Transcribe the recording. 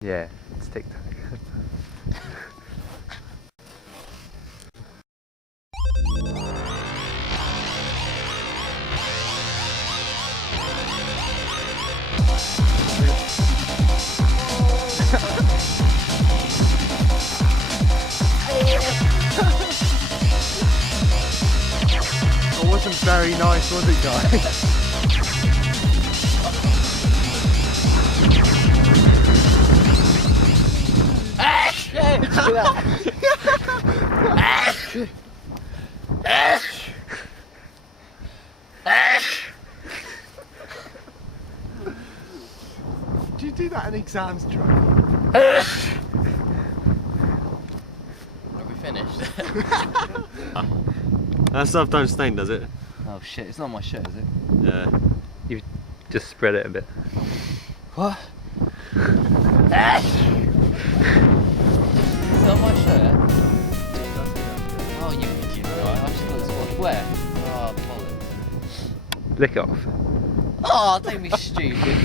Yeah, it's tic-tac. It wasn't very nice, was it, guys? Do you do that in exams, Jerome? Are we finished? That stuff don't stain, does it? Oh shit, it's not my shirt, is it? Yeah. You just spread it a bit. What? It's not my shirt? Oh, you idiot, right? I just got this watch. Where? Oh, bollocks. Lick it off. Oh, don't be stupid.